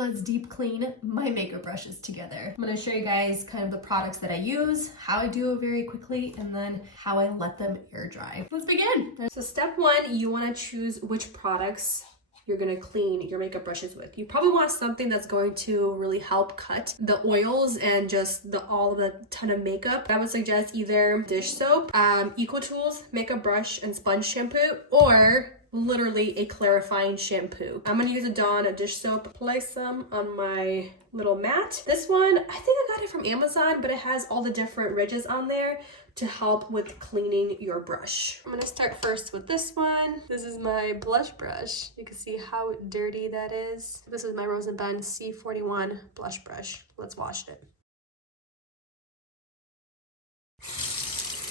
let's deep clean my makeup brushes together. I'm going to show you guys kind of the products that I use, how I do it very quickly, and then how I let them air dry. Let's begin. So step one, you want to choose which products you're going to clean your makeup brushes with. You probably want something that's going to really help cut the oils and just all of the ton of makeup. I would suggest either dish soap, Eco Tools makeup brush and sponge shampoo, or literally a clarifying shampoo. I'm gonna use a Dawn dish soap, place some on my little mat. This one, I think I got it from Amazon, but it has all the different ridges on there to help with cleaning your brush. I'm gonna start first with this one. This is my blush brush. You can see how dirty that is. This is my Rose & Ben C41 blush brush. Let's wash it.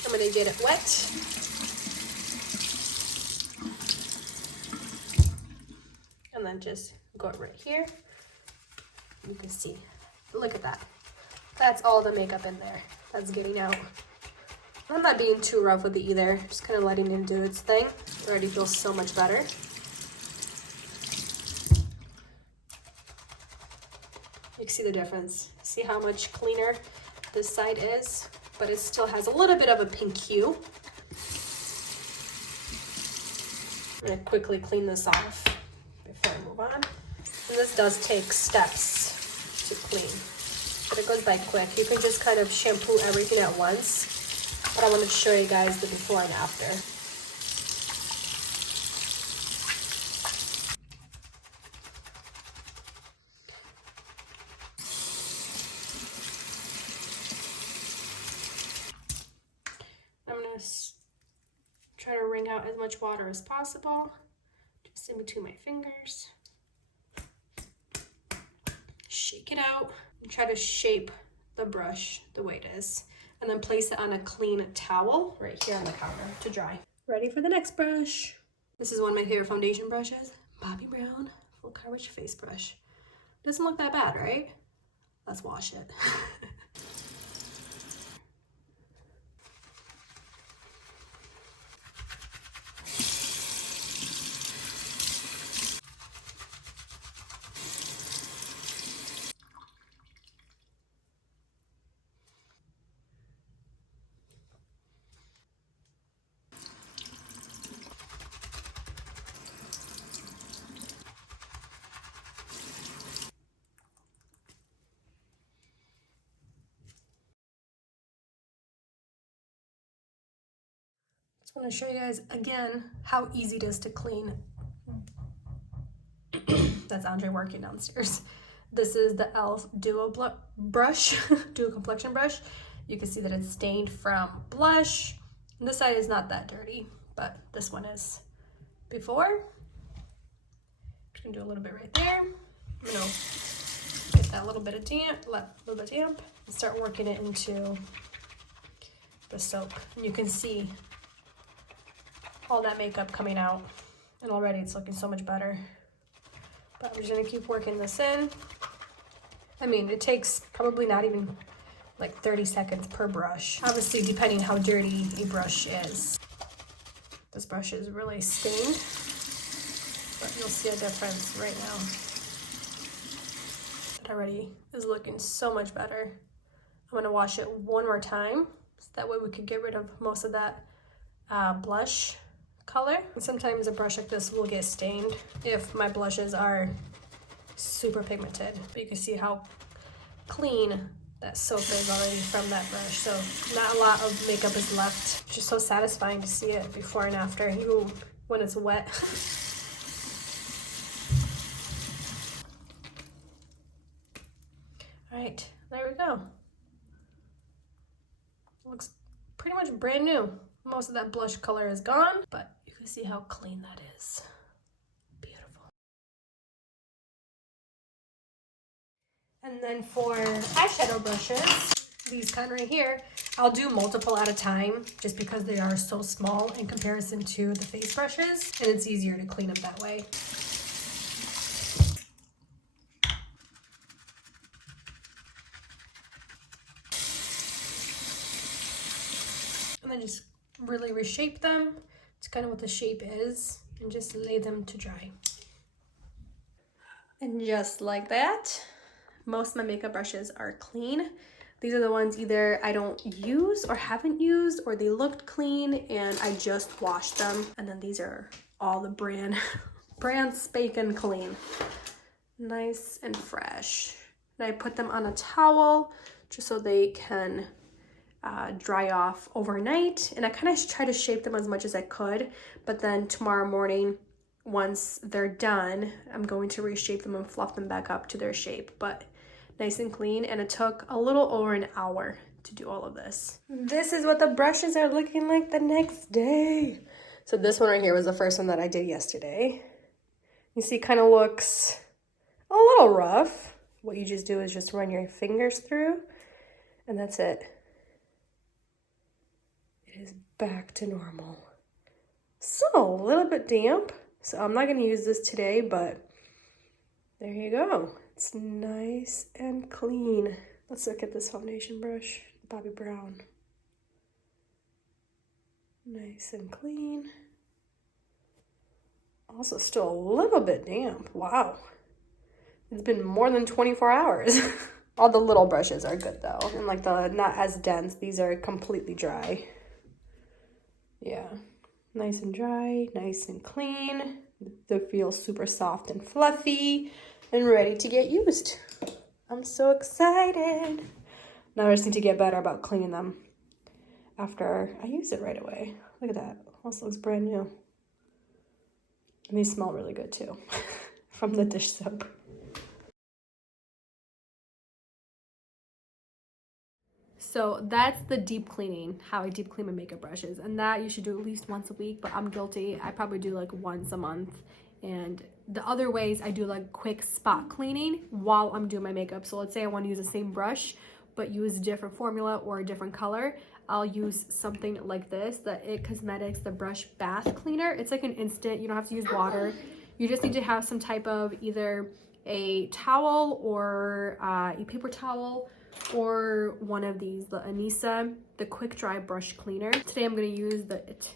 I'm gonna get it wet. And then just go right here. You can see, look at that. That's all the makeup in there that's getting out. I'm not being too rough with it either, just kind of letting it do its thing. It already feels so much better. You can see the difference. See how much cleaner this side is, but it still has a little bit of a pink hue. I'm gonna quickly clean this off before I move on. And this does take steps to clean, but it goes by quick. You can just kind of shampoo everything at once, but I want to show you guys the before and after. I'm going to try to wring out as much water as possible, just in between my fingers. Shake it out and try to shape the brush the way it is, and then place it on a clean towel right here on the counter to dry. Ready for the next brush. This is one of my favorite foundation brushes, Bobbi Brown Full Coverage Face Brush. Doesn't look that bad, right? Let's wash it. Just want to show you guys again how easy it is to clean. That's Andre working downstairs. This is the e.l.f. Duo brush, Duo Complexion Brush. You can see that it's stained from blush. This side is not that dirty, but this one is. Before, just gonna do a little bit right there. I'm gonna get that little bit of damp, and start working it into the soap. And you can see all that makeup coming out, and already it's looking so much better. But I'm just gonna keep working this in. I mean, it takes probably not even like 30 seconds per brush, obviously depending how dirty a brush is. This brush is really stained, but you'll see a difference right now. It already is looking so much better. I'm gonna wash it one more time, so that way we could get rid of most of that blush color. And sometimes a brush like this will get stained if my blushes are super pigmented, but you can see how clean that soap is already from that brush. So not a lot of makeup is left. It's just so satisfying to see it before and after, even when it's wet. All right, there we go. Looks pretty much brand new. Most of that blush color is gone, but you can see how clean that is. Beautiful. And then for eyeshadow brushes, these kind right here, I'll do multiple at a time just because they are so small in comparison to the face brushes, and it's easier to clean up that way. And then just really reshape them. It's kind of what the shape is, and just lay them to dry. And just like that, most of my makeup brushes are clean. These are the ones either I don't use or haven't used, or they looked clean and I just washed them. And then these are all the brand spanking clean. Nice and fresh. And I put them on a towel just so they can dry off overnight. And I kind of try to shape them as much as I could, but then tomorrow morning, once they're done, I'm going to reshape them and fluff them back up to their shape. But nice and clean, and it took a little over an hour to do all of this. This is what the brushes are looking like the next day. So this one right here was the first one that I did yesterday. You see, it kind of looks a little rough. What you just do is just run your fingers through, and that's it. It is back to normal. So a little bit damp, so I'm not going to use this today, but there you go. It's nice and clean. Let's look at this foundation brush, Bobbi Brown. Nice and clean. Also still a little bit damp. Wow. It's been more than 24 hours. All the little brushes are good though. And like the not as dense, these are completely dry. Yeah. Nice and dry, nice and clean. They feel super soft and fluffy and ready to get used. I'm so excited. Now I just need to get better about cleaning them after I use it right away. Look at that. Almost looks brand new. And they smell really good too from the dish soap. So that's the deep cleaning, how I deep clean my makeup brushes. And that you should do at least once a week, but I'm guilty. I probably do like once a month. And the other ways I do like quick spot cleaning while I'm doing my makeup. So let's say I want to use the same brush, but use a different formula or a different color. I'll use something like this, the IT Cosmetics, the brush bath cleaner. It's like an instant, you don't have to use water. You just need to have some type of either a towel or a paper towel, or one of these, the Anissa, the quick dry brush cleaner. Today I'm going to use the IT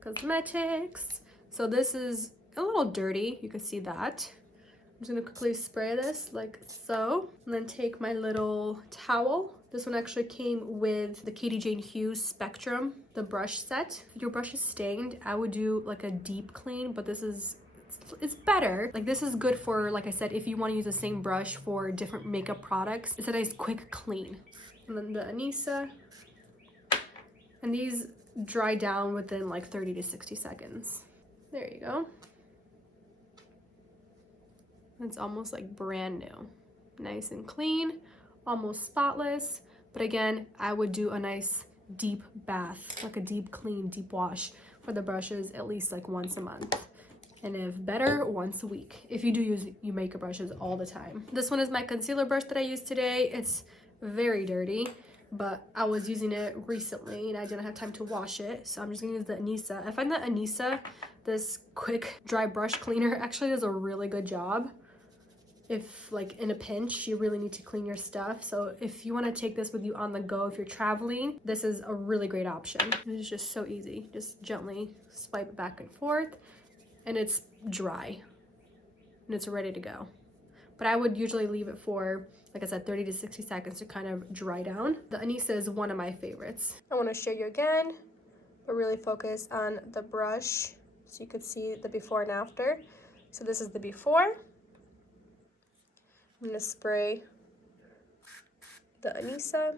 Cosmetics. So this is a little dirty, you can see that. I'm just going to quickly spray this like so, and then take my little towel. This one actually came with the Katie Jane Hughes Spectrum, the brush set. If your brush is stained, I would do like a deep clean, but this is it's better. Like this is good for, like I said, if you want to use the same brush for different makeup products. It's a nice quick clean. And then the Anissa. And these dry down within like 30 to 60 seconds. There you go. It's almost like brand new. Nice and clean, almost spotless. But again, I would do a nice deep bath, like a deep clean, deep wash for the brushes at least like once a month. And if better, once a week, if you do use your makeup brushes all the time. This one is my concealer brush that I used today. It's very dirty, but I was using it recently and I didn't have time to wash it. So I'm just gonna use the Anissa. I find that Anissa, this quick dry brush cleaner, actually does a really good job. If like in a pinch, you really need to clean your stuff. So if you wanna take this with you on the go, if you're traveling, this is a really great option. It's just so easy. Just gently swipe it back and forth. And it's dry and it's ready to go. But I would usually leave it for, like I said, 30 to 60 seconds to kind of dry down. The Anissa is one of my favorites. I want to show you again, but really focus on the brush so you could see the before and after. So this is the before. I'm gonna spray the Anissa,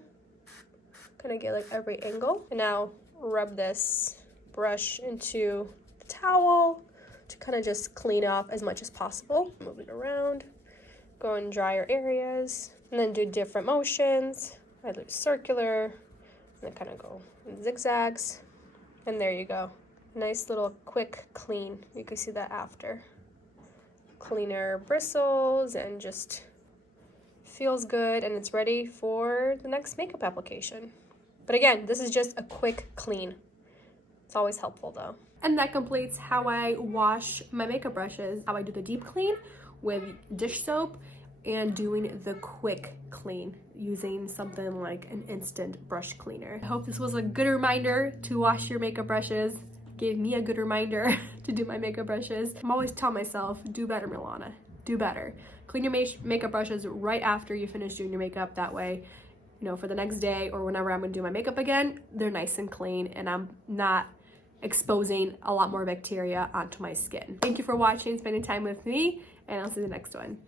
kind of get like every angle. And now rub this brush into the towel to kind of just clean off as much as possible. Move it around, go in drier areas, and then do different motions, either circular, and then kind of go in zigzags. And there you go. Nice little quick clean. You can see that after. Cleaner bristles and just feels good, and it's ready for the next makeup application. But again, this is just a quick clean. It's always helpful though. And that completes how I wash my makeup brushes, how I do the deep clean with dish soap and doing the quick clean using something like an instant brush cleaner. I hope this was a good reminder to wash your makeup brushes. Gave me a good reminder to do my makeup brushes. I'm always telling myself, do better, Milana. do better. Clean your makeup brushes right after you finish doing your makeup. That way, you know, for the next day or whenever I'm gonna do my makeup again, they're nice and clean and I'm not exposing a lot more bacteria onto my skin. Thank you for watching, spending time with me, and I'll see you in the next one.